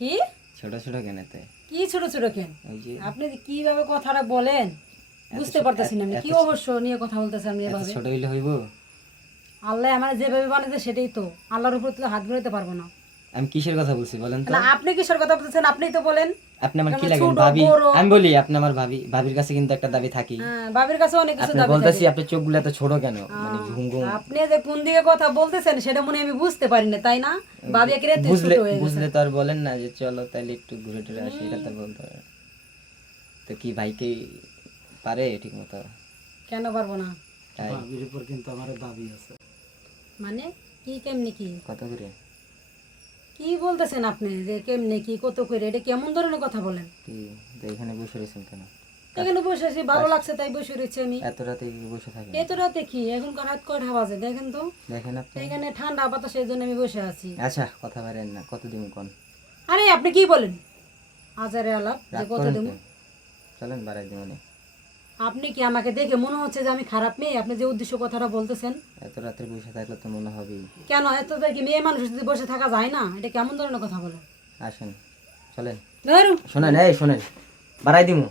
কি ছোট ছোট কেন তাই? কি ছোট ছোট কেন? ওই যে আপনি কিভাবে কথাটা বলেন বুঝতে পারতেছি না আমি। কি অবশ্য নিয়ে কথা বলতেছেন আপনি এত এভাবে? ছোট হইলে হইব? আল্লাহ আমার যেভাবে বানাইছে সেটাই তো, আল্লাহর উপর তো হাত ঘুরাইতে পারবো না। আমি কিসের কথা বলছি বলেন তো? না আপনি কিসের কথা বলতেছেন? আপনিই তো বলেন। আপনি আমার কি আমার লাগেন? ছোট ভাবি? বড়, আমি বলি আপনি আমার ভাবি, ভাবির কাছে কিন্তু একটা দাবি থাকি। হ্যাঁ বাবির কাছে অনেক কিছু আপনি দাবি বলতেছি থাকে। আপনার চোখগুলো এত ছোট কেন? মানে ঘুম ঘুম। আপনি যে কোন দিকে কথা বলতেছেন সেটা মনে হয় আমি বুঝতে পারি না, তাই না? ভাবি একেবারে তুই বুঝলে ছোট হয়ে গেছে। বুঝলে তো আর বলেন না যে চলো তাহলে একটু ঘুরে টুরে আসি, এটা তো বলতে হবে। তো কি ভাইকে পারে ঠিক মতো? কেন পারবো না? তাই ভাবির উপর কিন্তু আমার দাবি আছে। মানে কি কেমনে কি কত করে? কি বলতেছেন আপনি যে কেমনে কি কত করে? এটা কেমন ধরনের কথা বলেন? কি তো এখানে বসে রয়েছেন কেন? এখানে বসে আছি, ভালো লাগছে তাই বসে রয়েছি আমি। এত রাতে কি বসে থাকেন? এত রাতে কি এখন রাত কয়টা বাজে দেখেন তো? দেখেন আপনি। এখানে ঠান্ডা বাতাস, এই জন্য আমি বসে আছি। আচ্ছা কথা পারেন না, কত দিন কোন? আরে আপনি কি বলেন আজারে আলাপ যে রাগ কত করেন দেবো? কেন? চলেন বাড়াই দিবনে। আপনি কি আমাকে দেখে মনে হচ্ছে যে আমি খারাপ মেয়ে? আপনি যে উদ্দেশ্য কথাটা বলতেছেন, এত রাত্রে বসে থাকলে তো মনে হবেই। কেন এত কি মেয়ে মানুষ যদি বসে থাকা যায় না? এটা কেমন ধরনের কথা বলেন? আসেন চলেন। ধরুন শোনেন, এই শোনেন, বাড়াই দিমু।